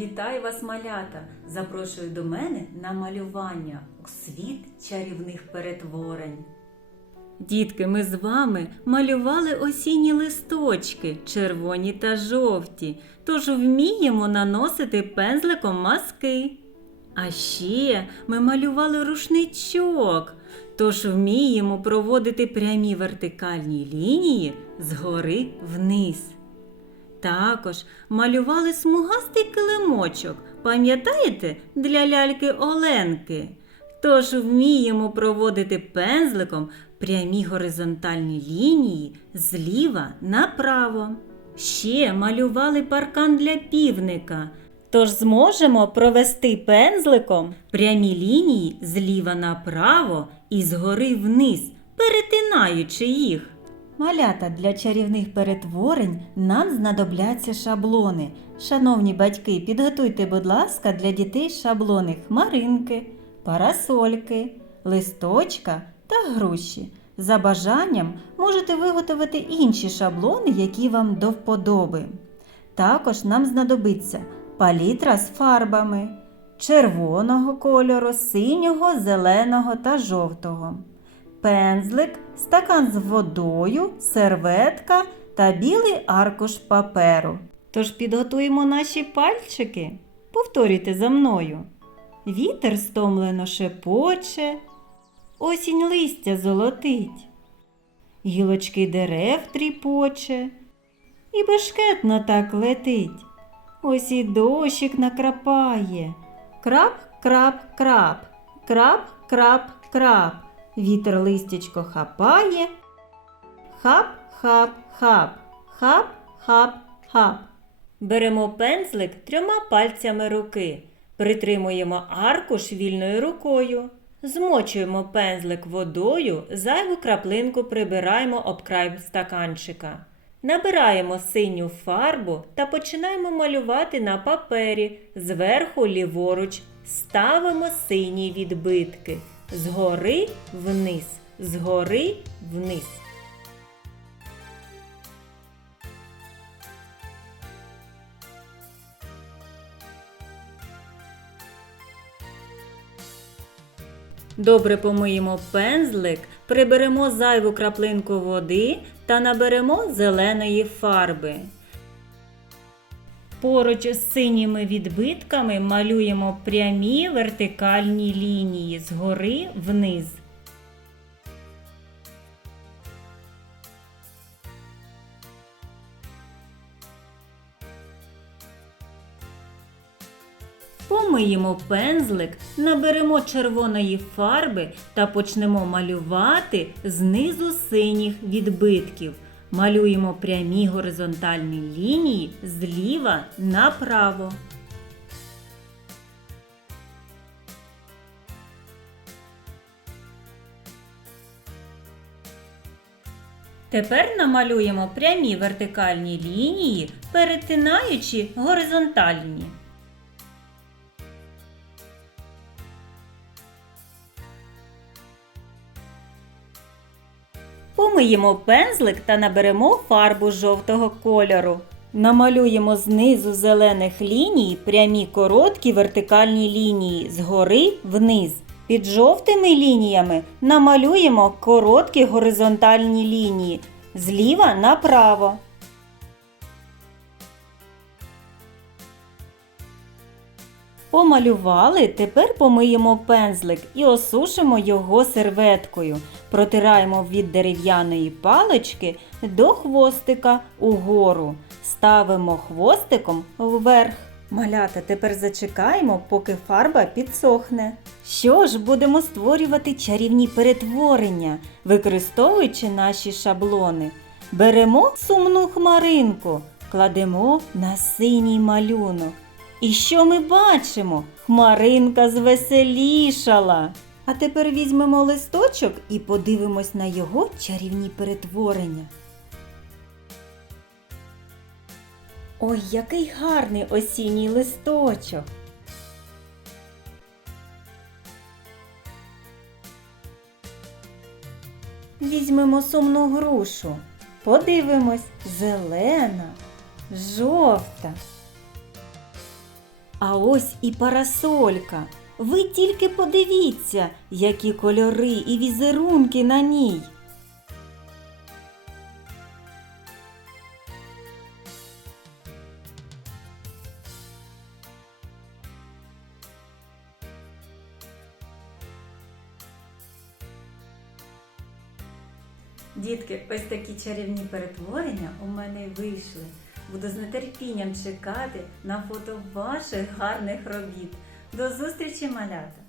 Вітаю вас, малята! Запрошую до мене на малювання у світ чарівних перетворень. Дітки, ми з вами малювали осінні листочки, червоні та жовті, тож вміємо наносити пензликом маски. А ще ми малювали рушничок, тож вміємо проводити прямі вертикальні лінії згори вниз. Також малювали смугастий килимочок, пам'ятаєте, для ляльки Оленки. Тож вміємо проводити пензликом прямі горизонтальні лінії зліва направо. Ще малювали паркан для півника. Тож зможемо провести пензликом прямі лінії зліва направо і згори вниз, перетинаючи їх. Малята для чарівних перетворень нам знадобляться шаблони. Шановні батьки, підготуйте, будь ласка, для дітей шаблони хмаринки, парасольки, листочка та груші. За бажанням можете виготовити інші шаблони, які вам до вподоби. Також нам знадобиться палітра з фарбами червоного кольору, синього, зеленого та жовтого пензлик, стакан з водою, серветка та білий аркуш паперу. Тож підготуємо наші пальчики. Повторюйте за мною. Вітер стомлено шепоче, осінь листя золотить, гілочки дерев тріпоче, і бешкетно так летить. Ось і дощик накрапає. Крап, крап, крап, крап, крап, крап. Вітер листячко хапає. Хап, хап, хап, хап, хап, хап. Беремо пензлик трьома пальцями руки. Притримуємо аркуш вільною рукою. Змочуємо пензлик водою, зайву краплинку прибираємо об край стаканчика. Набираємо синю фарбу та починаємо малювати на папері зверху ліворуч. Ставимо сині відбитки. Згори вниз, згори вниз. Добре помиємо пензлик, приберемо зайву краплинку води та наберемо зеленої фарби. Поруч з синіми відбитками малюємо прямі вертикальні лінії згори вниз. Помиємо пензлик, наберемо червоної фарби та почнемо малювати знизу синіх відбитків. Малюємо прямі горизонтальні лінії зліва направо. Тепер намалюємо прямі вертикальні лінії, перетинаючи горизонтальні. Помиємо пензлик та наберемо фарбу жовтого кольору. Намалюємо знизу зелених ліній прямі короткі вертикальні лінії згори вниз. Під жовтими лініями намалюємо короткі горизонтальні лінії зліва направо. Помалювали, тепер помиємо пензлик і осушимо його серветкою. Протираємо від дерев'яної палички до хвостика угору. Ставимо хвостиком вверх. Малята, тепер зачекаємо, поки фарба підсохне. Що ж, будемо створювати чарівні перетворення, використовуючи наші шаблони. Беремо сумну хмаринку, кладемо на синій малюнок. І що ми бачимо? Хмаринка звеселішала. А тепер візьмемо листочок і подивимось на його чарівні перетворення. Ой, який гарний осінній листочок. Візьмемо сумну грушу. Подивимось, зелена, жовта. А ось і парасолька. Ви тільки подивіться, які кольори і візерунки на ній. Дітки, ось такі чарівні перетворення у мене вийшли. Буду з нетерпінням чекати на фото ваших гарних робіт. До зустрічі, малята!